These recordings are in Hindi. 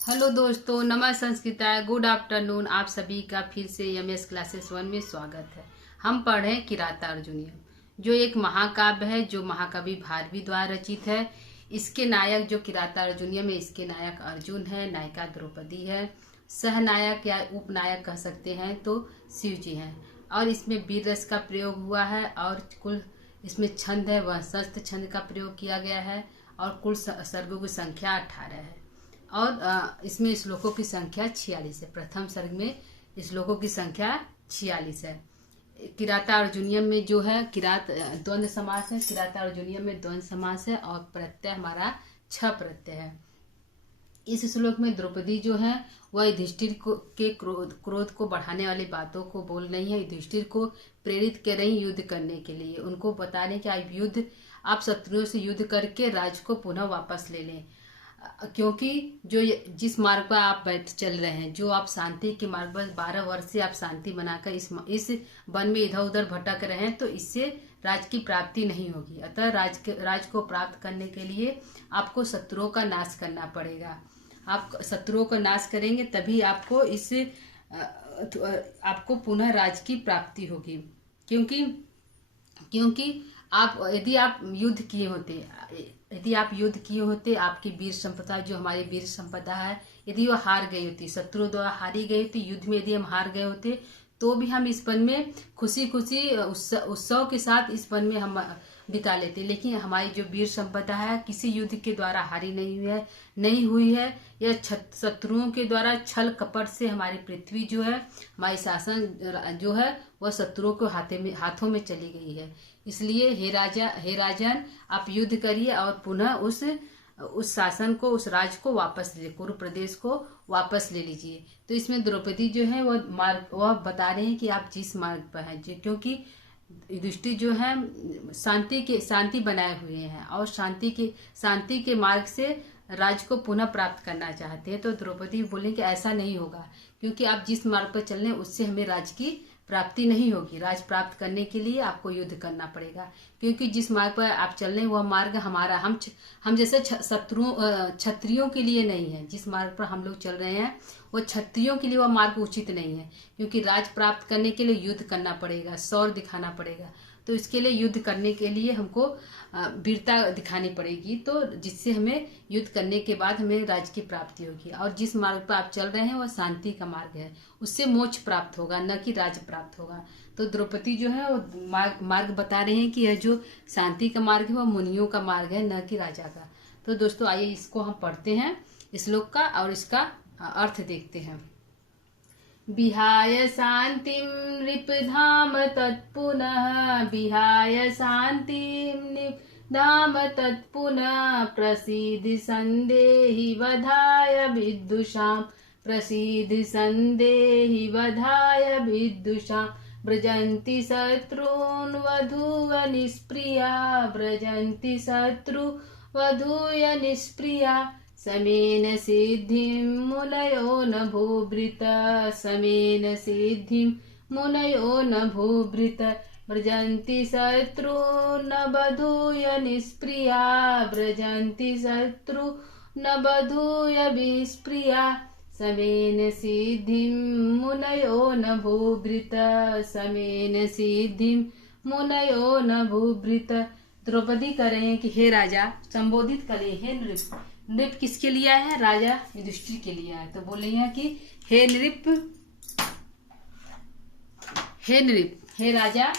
हेलो दोस्तों, नमः संस्कृताय, गुड आफ्टरनून। आप सभी का फिर से एमएस क्लासेस 1 में स्वागत है। हम पढ़ रहे हैं किराता अर्जुनीयम, जो एक महाकाव्य है, जो महाकवि भारवी द्वारा रचित है। इसके नायक जो किराता अर्जुनीयम है, इसके नायक अर्जुन है, नायिका द्रौपदी है, सहनायक या उपनायक कह सकते हैं तो शिव जी हैं। और इसमें वीर रस का प्रयोग हुआ है और कुल इसमें छंद है वह शस्त्र छंद का प्रयोग किया गया है और कुल सर्गों की संख्या 18 है। और इसमें श्लोकों की संख्या 46 है। प्रथम सर्ग में श्लोकों की संख्या 46 है। किराता अर्जुनीयम में जो है किरात द्वंद्व समास है। किराता अर्जुनीयम में द्वंद्व समास है और प्रत्यय हमारा 6 प्रत्यय है। इस श्लोक में द्रौपदी जो है वह युधिष्ठिर के क्रोध को बढ़ाने वाली बातों को बोल रही है। युधिष्ठिर को प्रेरित कर रही युद्ध करने के लिए। उनको बता रहे कि आप शत्रुओं से युद्ध करके राज को पुनः वापस ले लें, क्योंकि जो जिस मार्ग पर आप चल रहे हैं, जो आप शांति के मार्ग पर 12 वर्ष से आप शांति बनाकर इस वन में इधर उधर भटक रहे हैं, तो इससे राज की प्राप्ति नहीं होगी। अतः राज को प्राप्त करने के लिए आपको शत्रुओं का नाश करना पड़ेगा। आप शत्रुओं का नाश करेंगे तभी आपको पुनः राज की प्राप्ति होगी। क्योंकि यदि आप युद्ध किए होते, आपकी वीर संपदा जो हमारी वीर संपदा है, यदि वो हार गई होती, शत्रु द्वारा हारी गई होती, युद्ध में यदि हम हार गए होते, तो भी हम इस वन में खुशी खुशी उत्सव के साथ इस वन में हम बिता लेते। लेकिन हमारी जो वीर संपदा है किसी युद्ध के द्वारा हारी नहीं हुई है। यह शत्रुओं के द्वारा छल कपट से हमारी पृथ्वी जो है, हमारी शासन जो है वह शत्रुओं के हाथों में चली गई है। इसलिए हे राजन, आप युद्ध करिए और पुनः उस शासन को, उस राज को वापस ले, कुरु प्रदेश को वापस ले लीजिए। तो इसमें द्रौपदी जो है वह बता रहे हैं कि आप जिस मार्ग पर हैं, क्योंकि युधिष्ठिर जो है शांति बनाए हुए हैं और शांति के मार्ग से राज को पुनः प्राप्त करना चाहते हैं। तो द्रौपदी बोले कि ऐसा नहीं होगा, क्योंकि आप जिस मार्ग पर चल रहे हैं उससे हमें राज की प्राप्ति नहीं होगी। राज प्राप्त करने के लिए आपको युद्ध करना पड़ेगा, क्योंकि जिस मार्ग पर आप चल रहे हैं वह मार्ग हमारा हम जैसे क्षत्रियों के लिए नहीं है। जिस मार्ग पर हम लोग चल रहे हैं वो क्षत्रियों के लिए वह मार्ग उचित नहीं है, क्योंकि राज प्राप्त करने के लिए युद्ध करना पड़ेगा, शौर्य दिखाना पड़ेगा। तो इसके लिए युद्ध करने के लिए हमको वीरता दिखानी पड़ेगी, तो जिससे हमें युद्ध करने के बाद हमें राज की प्राप्ति होगी। और जिस मार्ग पर आप चल रहे हैं वह शांति का मार्ग है, उससे मोक्ष प्राप्त होगा, न कि राज प्राप्त होगा। तो द्रौपदी जो है वो मार्ग बता रहे हैं कि यह जो शांति का मार्ग है वह मुनियों का मार्ग है, न कि राजा का। तो दोस्तों आइए इसको हम पढ़ते हैं, श्लोक का, और इसका अर्थ देखते हैं। विहाय शांतिं नृपधाम तत्पुनः, विहाय शांतिं नृपधाम तत्पुनः, प्रसीद संदेहि वधाय विदुषाम्, प्रसीद संदेहि वधाय विदुषाम्, व्रजन्ति शत्रून् वधूव निष्प्रिया, व्रजन्ति शत्रु वधूय निष्प्रिया, समेन सिद्धिं मुनयो न भूभृत, समेन सिद्धिं मुनयो न भूभृत, व्रजन्ति शत्रु न बधूय निष्प्रिया, व्रजन्ति शत्रु न बधूय विस्प्रिया, समेन सिद्धिं मुनयो न भूभृत, समेन सिद्धिं मुनयो न भूभृत। द्रौपदी कह रहे हैं कि हे राजा, संबोधित करें हे नृप। नृप किसके लिए है? राजा युधिष्ठिर के लिए है। तो बोल रही है कि हे नृप, हे नृप, हे राजा।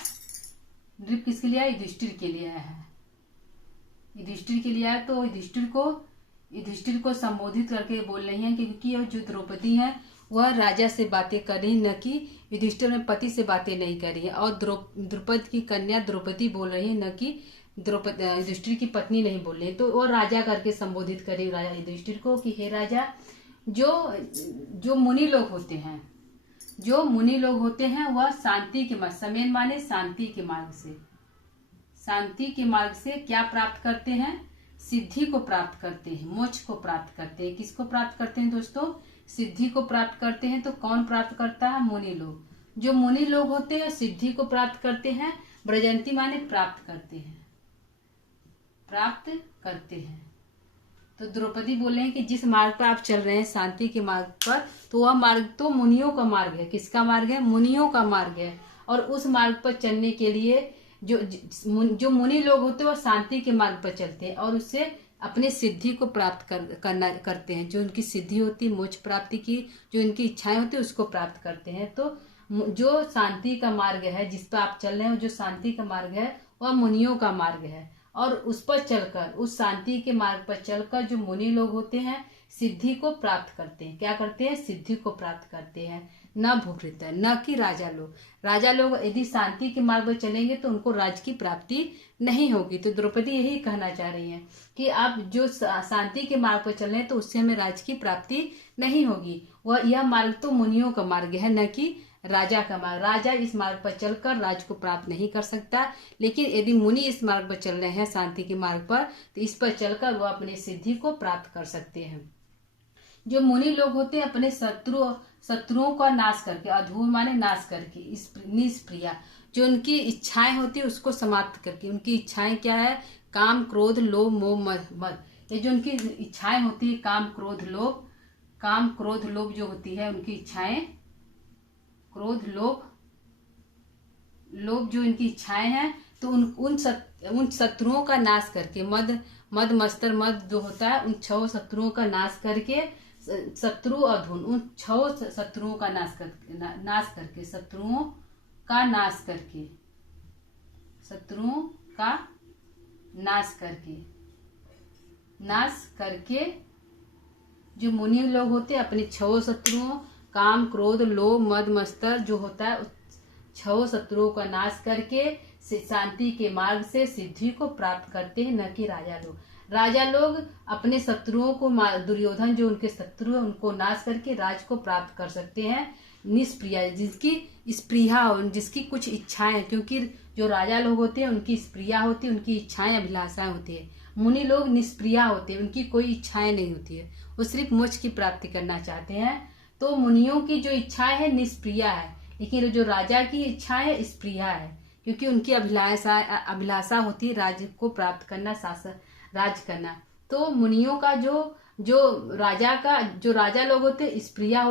नृप किसके लिए है? युधिष्ठिर के लिए है। युधिष्ठिर के लिए है, तो युधिष्ठिर को संबोधित करके बोल रही है, क्योंकि जो द्रौपदी है वह राजा से बातें कर रही, न कि युधिष्ठिर में पति से बातें नहीं कर रही है। और द्रुपद की कन्या द्रौपदी बोल रही है, न कि युधिष्ठिर की पत्नी नहीं बोल रही। तो वो राजा करके संबोधित करे राजा युधिष्ठिर को कि हे राजा, जो मुनि लोग होते हैं वह शांति के मार्ग, समेन माने शांति के मार्ग से क्या प्राप्त करते हैं? सिद्धि को प्राप्त करते हैं, मोक्ष को प्राप्त करते हैं। किसको प्राप्त करते हैं दोस्तों? सिद्धि को प्राप्त करते हैं। तो कौन प्राप्त करता है? मुनि लोग। जो मुनि लोग होते हैं सिद्धि को प्राप्त करते हैं। व्रजंती माने प्राप्त करते हैं। तो द्रौपदी बोले हैं कि जिस मार्ग पर आप चल रहे हैं शांति के मार्ग पर, तो वह मार्ग तो मुनियों का मार्ग है। किसका मार्ग है? मुनियों का मार्ग है। और उस मार्ग पर चलने के लिए जो मुनि लोग होते हैं वो शांति के मार्ग पर चलते हैं और उससे अपने सिद्धि को प्राप्त करते हैं। जो उनकी सिद्धि होती है, मोक्ष प्राप्ति की जो इनकी इच्छाएं होती है, उसको प्राप्त करते हैं। तो जो शांति का मार्ग है, जिस पर आप चल रहे हैं, जो शांति का मार्ग है वह मुनियों का मार्ग है। और उस पर चलकर, उस शांति के मार्ग पर चलकर जो मुनि लोग होते हैं सिद्धि को प्राप्त करते हैं। क्या करते हैं? सिद्धि को प्राप्त करते हैं। न भूभृत, न कि राजा लोग। राजा लोग यदि शांति के मार्ग पर चलेंगे तो उनको राज्य की प्राप्ति नहीं होगी। तो द्रौपदी यही कहना चाह रही हैं कि आप जो शांति के मार्ग पर चल रहे हैं तो उससे हमें राज्य की प्राप्ति नहीं होगी। यह मार्ग तो मुनियों का मार्ग है, न कि राजा का मार्ग। राजा इस मार्ग पर चलकर राज्य को प्राप्त नहीं कर सकता, लेकिन यदि मुनि इस मार्ग पर चल रहे हैं शांति के मार्ग पर, तो इस पर चलकर वह अपनी सिद्धि को प्राप्त कर सकते हैं। जो मुनि लोग होते हैं अपने शत्रुओं का नाश करके, अधूर माने नाश करके, निष्प्रिया, जो उनकी इच्छाएं होती है उसको समाप्त करके। उनकी इच्छाएं क्या है? काम, क्रोध, लोभ, मोह, मद। ये जो उनकी इच्छाएं होती है, काम, क्रोध, लोभ जो होती है उनकी इच्छाएं, क्रोध, लोभ जो इनकी इच्छाएं हैं, तो उन शत्रुओं का नाश करके, मद मत्सर मद जो होता है, उन 6 शत्रुओं का नाश करके, शत्रु अधून, उन 6 शत्रुओं का नाश करके, शत्रुओं का नाश करके जो मुनि लोग होते हैं अपने 6 शत्रुओं, काम, क्रोध, लोभ, मद मत्सर जो होता है 6 शत्रुओं का नाश करके शांति के मार्ग से सिद्धि को प्राप्त करते हैं, न कि राजा लोग। राजा लोग अपने शत्रुओं को, दुर्योधन जो उनके शत्रु है उनको नाश करके राज को प्राप्त कर सकते हैं। निष्प्रिया, जिसकी स्प्रिया हो, जिसकी कुछ इच्छाएं हैं, क्योंकि जो राजा लोग होते हैं उनकी स्प्रिया होती है, उनकी इच्छाएं, अभिलाषाएं होती है। मुनि लोग निष्प्रिया होते हैं, उनकी कोई इच्छाएं नहीं होती है, वो सिर्फ मोक्ष की प्राप्ति करना चाहते हैं। तो मुनियों की जो इच्छाएं है निष्प्रिया है, लेकिन जो राजा की इच्छा है स्प्रिया है, क्योंकि उनकी अभिलाषा होती है राज्य को प्राप्त करना, राज करना। तो मुनियों का जो राजा लोग होते हैं स्प्रिया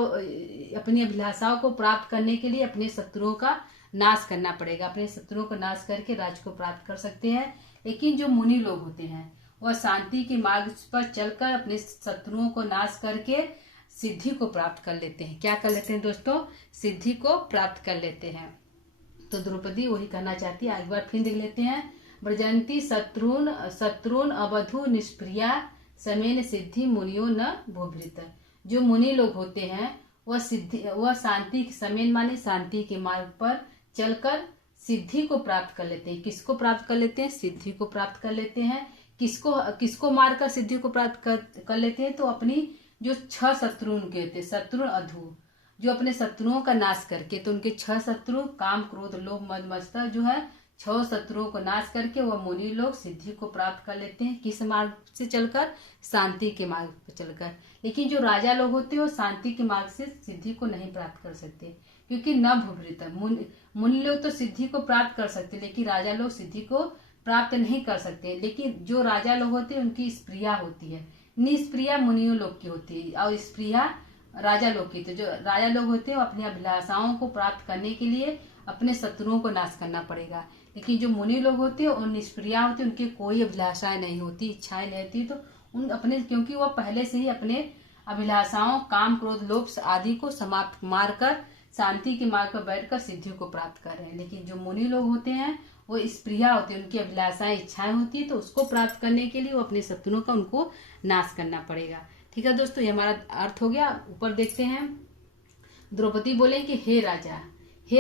अपनी अभिलाषाओं को प्राप्त करने के लिए अपने शत्रुओं का नाश करना पड़ेगा। अपने शत्रुओं को नाश करके राज को प्राप्त कर सकते हैं। लेकिन जो मुनि लोग होते हैं वह शांति के मार्ग पर चलकर अपने शत्रुओं को नाश करके सिद्धि को प्राप्त कर लेते हैं। क्या कर लेते हैं दोस्तों? सिद्धि को प्राप्त कर लेते हैं। तो द्रौपदी वही कहना चाहती है। एक बार फिर देख लेते हैं। ब्रजंती शत्रुन अवधु निष्प्रिया समेन सिद्धि मुनियो न भूभृत। जो मुनि लोग होते हैं वह शांति समेन माने शांति के मार्ग पर चलकर सिद्धि को प्राप्त कर लेते हैं। किसको प्राप्त कर लेते हैं? सिद्धि को प्राप्त कर लेते हैं। किसको मारकर सिद्धि को प्राप्त कर लेते हैं? तो अपनी जो 6 शत्रु उनके होते, शत्रु अधू, जो अपने शत्रुओं का नाश करके, तो उनके 6 शत्रु काम, क्रोध, लोभ, मद मत्सर जो है 6 शत्रुओं को नाश करके वह मुनि लोग सिद्धि को प्राप्त कर लेते हैं। किस मार्ग से चलकर? शांति के मार्ग पर चलकर। लेकिन जो राजा लोग होते हैं वो शांति के मार्ग से सिद्धि को नहीं प्राप्त कर सकते, क्योंकि न भूभृत। मुनि लोग तो सिद्धि को प्राप्त कर सकते, लेकिन राजा लोग सिद्धि को प्राप्त नहीं कर सकते। लेकिन जो राजा लोग होते हैं उनकी स्प्रिया होती है, निष्प्रिया मुनियों लोग की होती है और स्प्रिया राजा लोग की। तो जो राजा लोग होते हैं वो अपनी अभिलाषाओं को प्राप्त करने के लिए अपने शत्रुओं को नाश करना पड़ेगा। लेकिन जो मुनि लोग होते हैं वो निष्प्रिया होते हैं, उनकी कोई अभिलाषाएं नहीं होती, इच्छाएं नहीं होती। तो क्योंकि वह पहले से ही अपने अभिलाषाओं, काम, क्रोध, लोभ आदि को समाप्त मारकर शांति के मार्ग पर बैठकर सिद्धि को प्राप्त कर रहे हैं। लेकिन जो मुनि लोग होते हैं वो स्प्रिया होते हैं, उनकी अभिलाषाएं, इच्छाएं होती है, तो उसको प्राप्त करने के लिए वो अपने शत्रुओं का उनको नाश करना पड़ेगा। ठीक है दोस्तों, ये हमारा अर्थ हो गया। ऊपर देखते हैं। द्रौपदी बोले कि हे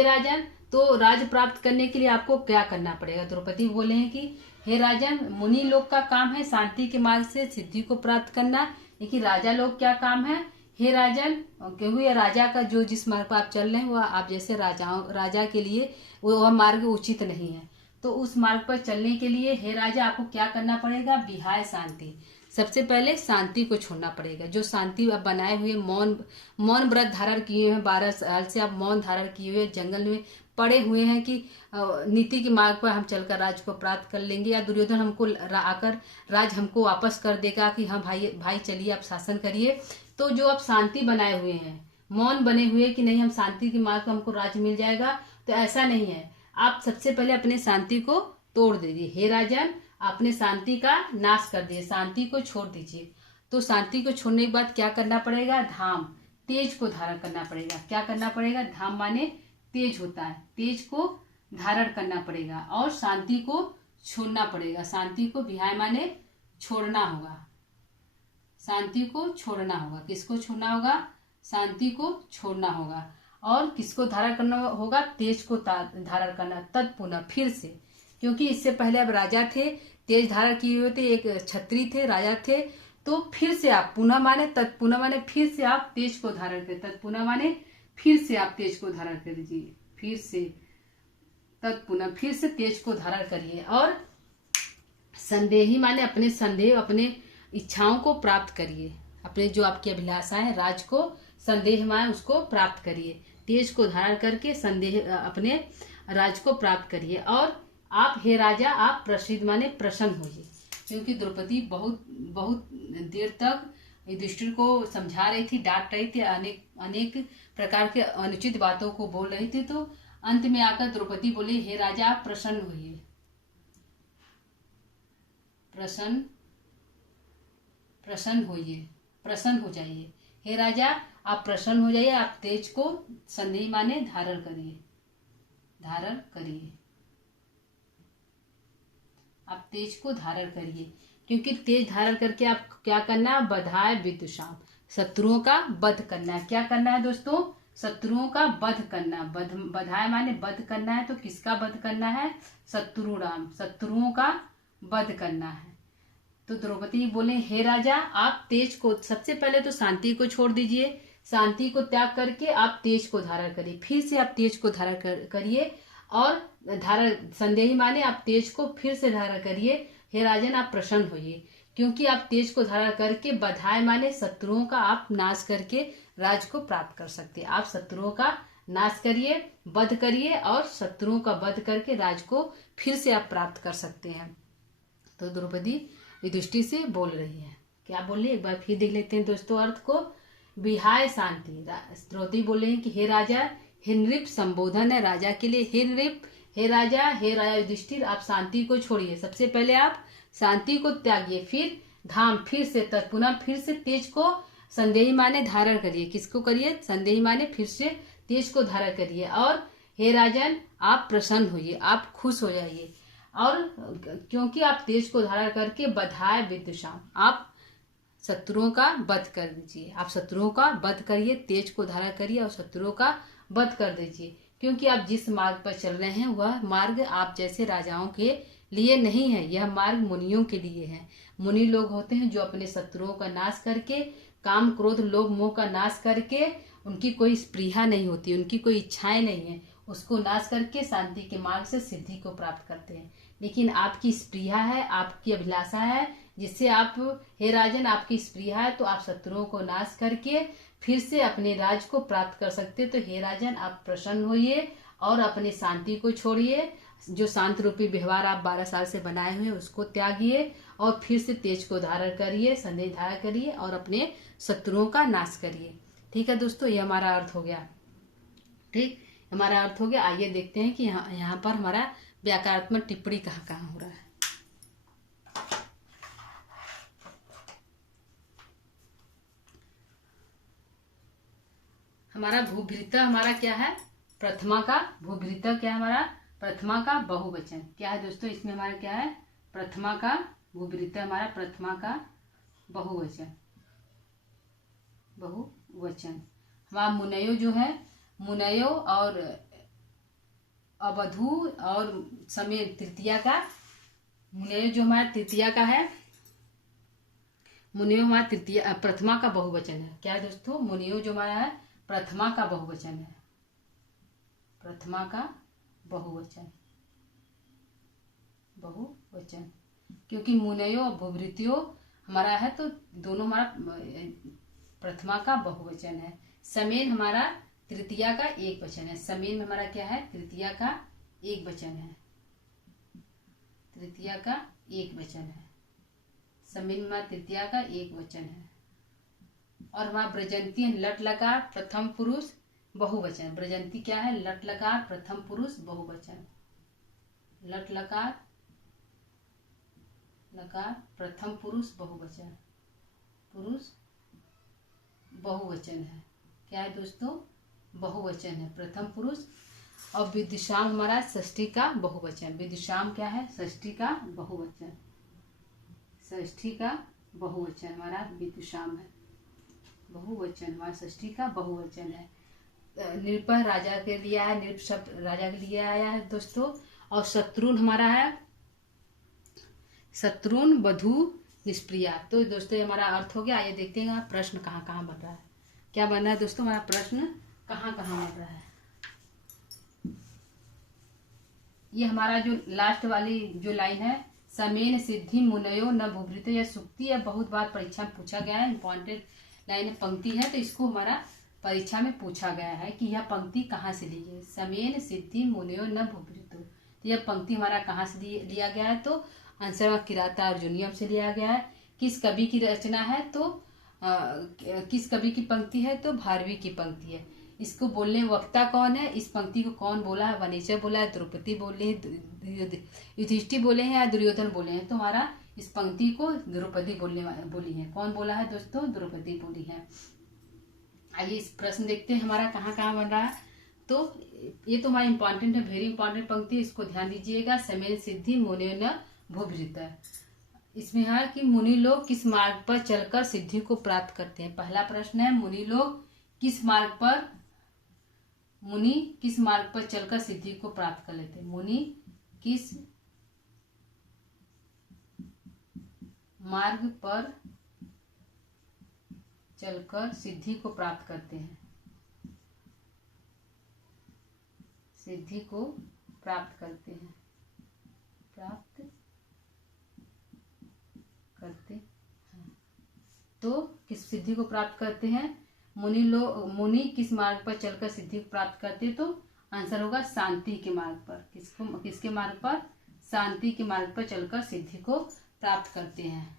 राजन, तो राज प्राप्त करने के लिए आपको क्या करना पड़ेगा? द्रौपदी बोले हैं कि हे राजन, मुनि लोग का काम है शांति के मार्ग से सिद्धि को प्राप्त करना, लेकिन राजा लोग क्या काम है? हे राजन, क्योंकि ये राजा का जो जिस मार्ग पर आप चल रहे हैं वह आप जैसे राजा के लिए वह मार्ग उचित नहीं है। तो उस मार्ग पर चलने के लिए हे राजा आपको क्या करना पड़ेगा? विहाय शांति, सबसे पहले शांति को छोड़ना पड़ेगा। जो शांति आप बनाए हुए मौन व्रत धारण किए हैं, 12 साल से आप मौन धारण किए हुए जंगल में पड़े हुए हैं कि नीति के मार्ग पर हम चलकर राज को प्राप्त कर लेंगे, या दुर्योधन हमको आकर राज हमको वापस कर देगा कि हाँ भाई चलिए आप शासन करिए। तो जो आप शांति बनाए हुए हैं, मौन बने हुए कि नहीं हम शांति के मार्ग पर हमको राज मिल जाएगा, तो ऐसा नहीं है। आप सबसे पहले अपने शांति को तोड़ दीजिए। हे राजन, अपने शांति का नाश कर दिए, शांति को छोड़ दीजिए। तो शांति को छोड़ने के बाद क्या करना पड़ेगा? धाम, तेज को धारण करना पड़ेगा। क्या करना पड़ेगा? धाम माने तेज होता है, तेज को धारण करना पड़ेगा और शांति को छोड़ना पड़ेगा। शांति को विहाय माने छोड़ना होगा, शांति को छोड़ना होगा। किसको छोड़ना होगा? शांति को छोड़ना होगा। और किसको धारण करना होगा? तेज को धारण करना, तत्पुनः फिर से, क्योंकि इससे पहले अब राजा थे, तेज धारण किए हुए थे, एक क्षत्रिय थे, राजा थे, तो फिर से आप पुनः माने तत्पुनः माने फिर से आप तेज को धारण करें। तत्पुनः माने फिर से आप तेज को धारण कर लीजिए, फिर से तत्पुनः फिर से तेज को धारण करिए। और संदेही माने अपने संदेह, अपने इच्छाओं को प्राप्त करिए। अपने जो आपकी अभिलाषा है राज को, संदेह माने उसको प्राप्त करिए। तेज को धारण करके संदेह अपने राज को प्राप्त करिए। और आप हे राजा आप प्रसिद्ध माने प्रसन्न होइए, क्योंकि द्रौपदी बहुत देर तक युधिष्ठिर को समझा रही थी, डांट रही थी, अनेक प्रकार के अनुचित बातों को बोल रही थी। तो अंत में आकर द्रौपदी बोली, हे राजा आप प्रसन्न होइए, प्रसन्न होइए, प्रसन्न हो जाइए। हे राजा आप प्रसन्न हो जाइए, आप तेज को संदेही माने धारण करिए, आप तेज को धारण करिए। क्योंकि तेज धारण करके आप क्या करना? बधाय विदुषाम, शत्रुओं का वध करना है। क्या करना है दोस्तों? शत्रुओं का वध करना। बधाय माने वध करना है, तो किसका वध करना है? शत्रुओं का वध करना है। तो द्रौपदी बोले, हे राजा आप तेज को, सबसे पहले तो शांति को छोड़ दीजिए, शांति को त्याग करके आप तेज को धारण करिए। फिर से आप तेज को धारण करिए और संदेही माने आप तेज को फिर से धारण करिए। हे राजन आप प्रसन्न होइए, क्योंकि आप तेज को धारण करके बधाय माने शत्रुओं का आप नाश करके राज को प्राप्त कर सकते हैं। आप शत्रुओं का नाश करिए, वध करिए और शत्रुओं का वध करके राज को फिर से आप प्राप्त कर सकते हैं। तो द्रौपदी युधिष्ठिर से बोल रही है, क्या बोल रही है? एक बार फिर देख लेते हैं दोस्तों अर्थ को। विहाय शांति, द्रौपदी बोल रही है कि हे राजा, हे नृप संबोधन है राजा के लिए। हे नृप, हे राजा युधिष्ठिर आप शांति को छोड़िए। सबसे पहले आप शांति को त्यागिए, फिर धाम, फिर से तत्पुनः फिर से तेज को संदेही माने धारण करिए। किसको करिए? संदेही माने फिर से तेज को धारण करिए। और हे राजन आप प्रसन्न होइए, आप खुश हो जाइए। और क्योंकि आप तेज को धारण करके बधाय विदुषाम, आप शत्रुओं का वध कर दीजिए। आप शत्रुओं का वध करिए, तेज को धारण करिए और शत्रुओं का वध कर दीजिए। क्योंकि आप जिस मार्ग पर चल रहे हैं वह मार्ग आप जैसे राजाओं के लिए नहीं है, यह मार्ग मुनियों के लिए है। मुनि लोग होते हैं जो अपने शत्रुओं का नाश करके, काम क्रोध लोभ मोह का नाश करके, उनकी कोई स्पृहा नहीं होती, उनकी कोई इच्छाएं नहीं है, उसको नाश करके शांति के मार्ग से सिद्धि को प्राप्त करते हैं। लेकिन आपकी स्पृहा है, आपकी अभिलाषा है, जिससे आप हे राजन आपकी स्पृहा है, तो आप शत्रुओं को नाश करके फिर से अपने राज को प्राप्त कर सकते। तो हे राजन आप प्रसन्न होइए और अपने शांति को छोड़िए। जो शांत रूपी व्यवहार आप 12 साल से बनाए हुए उसको त्यागिए और फिर से तेज को धारण करिए, संदेह धारण करिए और अपने शत्रुओं का नाश करिए। ठीक है दोस्तों, ये हमारा अर्थ हो गया। ठीक, हमारा अर्थ हो गया। आइए देखते हैं कि यहाँ पर हमारा व्याकरणात्मक टिप्पणी कहाँ कहाँ हो रहा है। हमारा भूभृता हमारा क्या है? प्रथमा का भूभृता क्या है? हमारा प्रथमा का बहुवचन क्या है दोस्तों? इसमें हमारा क्या है? प्रथमा का भूभृता हमारा प्रथमा का बहुवचन, हमारा मुनयो जो है, मुनयो और अवधू और समय तृतीया का, मुनयो जो हमारा तृतीया का है, मुनियो हमारा तृतीया प्रथमा का बहुवचन है। क्या है दोस्तों? मुनियो जो हमारा है प्रथमा का बहुवचन है, प्रथमा का बहुवचन, क्योंकि मुनयो और भूभृत्यो हमारा है, तो दोनों हमारा प्रथमा का बहुवचन है। समेन हमारा तृतीया का एक वचन है। समेन में हमारा क्या है, तृतीया का एक वचन है। तृतीया का एक वचन है। समेन में तृतीया का एक वचन है। और हमारा ब्रजंती है लट लकार प्रथम पुरुष बहुवचन। ब्रजंती क्या है, लट लकार प्रथम पुरुष बहुवचन। लट लकार लकार प्रथम पुरुष बहुवचन, पुरुष बहुवचन है। क्या है दोस्तों, बहुवचन है, प्रथम पुरुष। और विदुषाम हमारा षष्ठी का बहुवचन। विदुषाम क्या है, षष्ठी का बहुवचन। षष्ठी का बहुवचन हमारा विदुषाम है, बहुवचन हमारा षष्ठी का बहुवचन है। नृप राजा के लिए आया, नृप शब्द राजा के लिए आया है दोस्तों। और शत्रुन हमारा है, शत्रुन वधू निष्प्रिया। तो दोस्तों हमारा अर्थ हो गया। आइए देखते हैं प्रश्न कहाँ कहाँ बन रहा है। क्या बन रहा है दोस्तों, हमारा प्रश्न कहाँ कहाँ बन रहा है। ये हमारा जो लास्ट वाली जो लाइन है, समेन सिद्धि मुनयो न भूभृत, यह सुक्ति है, बहुत बार परीक्षा में पूछा गया है। इंपॉर्टेंट लाइन पंक्ति है, तो इसको हमारा परीक्षा में पूछा गया है कि यह पंक्ति कहाँ से ली है। समेन सिद्धि मुनयो न भूभृत, तो यह पंक्ति हमारा कहाँ से लिया गया है। तो आंसर किराता अर्जुनियम से लिया गया है। किस कवि की रचना है, तो किस कवि की पंक्ति है, तो भारवी की पंक्ति है। इसको बोलने वक्ता कौन है, इस पंक्ति को कौन बोला है, वनेचर बोला है, द्रौपदी बोले हैं, युधिष्ठिर बोले हैं या दुर्योधन बोले हैं। तो हमारा इस पंक्ति को द्रौपदी बोली है। कौन बोला है दोस्तों, द्रौपदी बोली है। आइए इस प्रश्न देखते हैं हमारा कहाँ कहाँ बन रहा है। तो ये तो हमारा इंपॉर्टेंट है, वेरी इंपॉर्टेंट पंक्ति, इसको ध्यान दीजिएगा। समेन सिद्धि मुनयो न भूभृत। इसमें है कि मुनि लोग किस मार्ग पर चलकर सिद्धि को प्राप्त करते हैं। पहला प्रश्न है, मुनि लोग किस मार्ग पर चलकर सिद्धि को प्राप्त कर लेते हैं। मुनि किस मार्ग पर चलकर सिद्धि को प्राप्त करते हैं, सिद्धि को प्राप्त करते हैं, तो किस सिद्धि को प्राप्त करते हैं। मुनि किस मार्ग पर चलकर सिद्धि को प्राप्त करते हैं, तो आंसर होगा शांति के मार्ग पर। किसके मार्ग पर, शांति के मार्ग पर चलकर सिद्धि को प्राप्त करते हैं।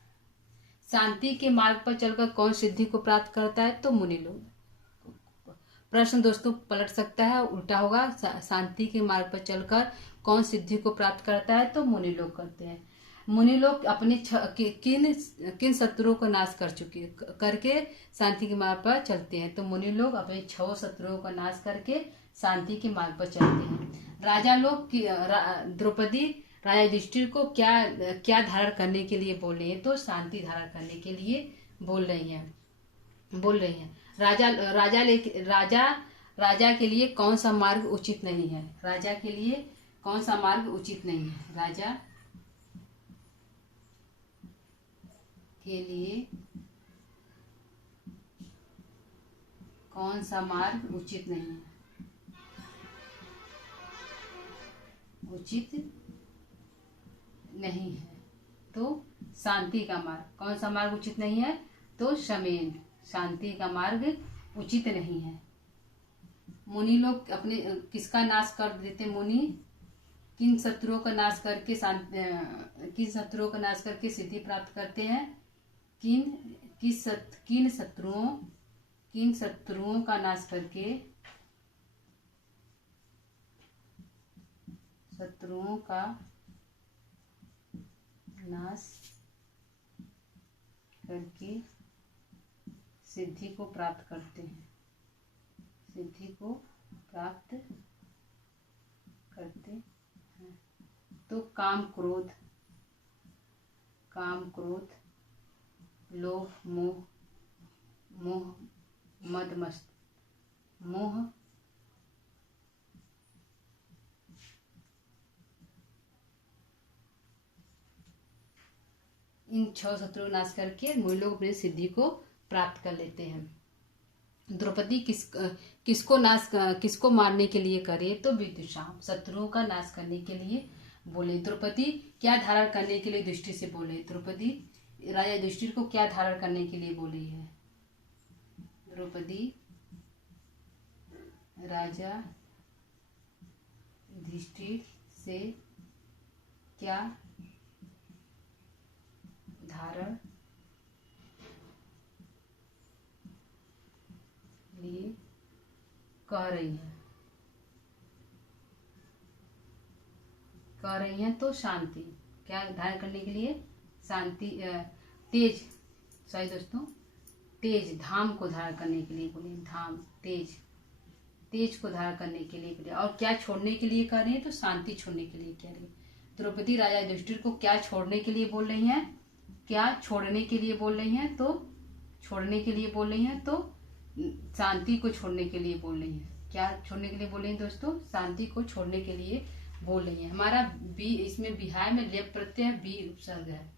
शांति के मार्ग पर चलकर कौन सिद्धि को प्राप्त करता है, तो मुनि लोग। प्रश्न दोस्तों पलट सकता है, उल्टा होगा। शांति के मार्ग पर चलकर कौन सिद्धि को प्राप्त करता है, तो मुनि लोग करते हैं। मुनि लोग अपने किन शत्रुओं को नाश करके शांति के मार्ग पर चलते हैं। तो मुनि लोग अपने 6 शत्रुओं का नाश करके शांति के मार्ग पर चलते हैं। राजा लोग द्रौपदी राजा युधिष्ठिर को क्या धारण करने के लिए बोल रही है, तो शांति धारण करने के लिए बोल रही हैं। राजा के लिए कौन सा मार्ग उचित नहीं है। राजा के लिए कौन सा मार्ग उचित नहीं है। राजा के लिए कौन सा मार्ग उचित नहीं है, उचित नहीं है, तो शांति का मार्ग। कौन सा मार्ग उचित नहीं है, तो समेन, शांति का मार्ग उचित नहीं है। मुनि लोग अपने किसका नाश कर देते। मुनि किन शत्रुओं का नाश करके सिद्धि प्राप्त करते हैं। किन शत्रुओं का नाश करके सिद्धि को प्राप्त करते हैं, सिद्धि को प्राप्त करते हैं। तो काम क्रोध लोभ मोह मद मस्त मोह इन 6 शत्रुओं नाश करके मुनि लोग अपनी सिद्धि को प्राप्त कर लेते हैं। द्रौपदी किसको मारने के लिए करे, तो विदुषाम, शत्रुओं का नाश करने के लिए बोले। द्रौपदी क्या धारण करने के लिए युधिष्ठिर से बोले। द्रौपदी राजा युधिष्ठिर को क्या धारण करने के लिए बोली है? द्रौपदी राजा युधिष्ठिर से क्या धारण लिए कह रही हैं तो शांति। क्या धारण करने के लिए? शांति, तेज, सॉरी दोस्तों, तेज, धाम को धारण करने के लिए बोले, धाम, तेज, तेज को धारण करने के लिए बोले। और क्या छोड़ने के लिए कह रही हैं? तो शांति छोड़ने के लिए कह रही है। द्रौपदी राजा युधिष्ठिर को क्या छोड़ने के लिए बोल रही हैं? क्या छोड़ने के लिए बोल रही हैं? तो छोड़ने के लिए बोल रही हैं, तो शांति को छोड़ने के लिए बोल रही हैं। क्या छोड़ने के लिए बोल रही हैं दोस्तों? शांति को छोड़ने के लिए बोल रही है। हमारा बी, इसमें बिहाय में लेप प्रत्यय बी उपसर्ग है।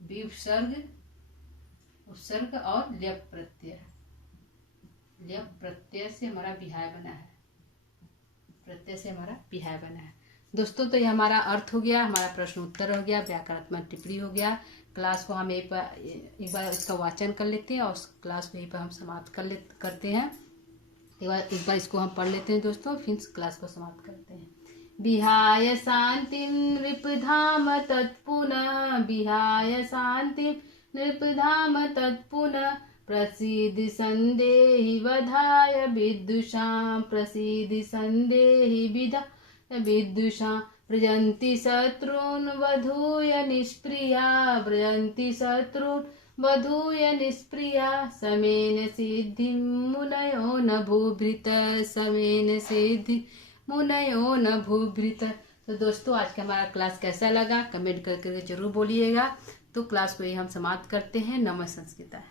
बी उपसर्ग और लेप प्रत्यय, लेप प्रत्यय से हमारा बिहाय बना है, प्रत्यय से हमारा बिहाय बना है। दोस्तों तो ये हमारा अर्थ हो गया, हमारा प्रश्न उत्तर हो गया, व्याकरणात्मक टिप्पणी हो गया। क्लास को हम एक बार इसका वाचन कर लेते हैं और क्लास को यहीं पर हम समाप्त करते हैं। एक बार इसको हम पढ़ लेते हैं दोस्तों, फिर क्लास को समाप्त करते हैं। विहाय शांतिं नृपधाम तत्पुनः, विहाय शांतिं नृपधाम तत्पुनः, प्रसीद संदेहि वधाय विदुषां, प्रसीद संदेहि विदुषां, व्रजन्ति शत्रून् वधूय निष्प्रिया, व्रजन्ति शत्रून् वधूय निष्प्रिया, समेन सिद्धिं मुनयो न भूभृत, समेन सिद्धि मुनयो न भूभृत। तो दोस्तों आज का हमारा क्लास कैसा लगा कमेंट करके जरूर बोलिएगा। तो क्लास को ये हम समाप्त करते हैं। नमः संस्कृता।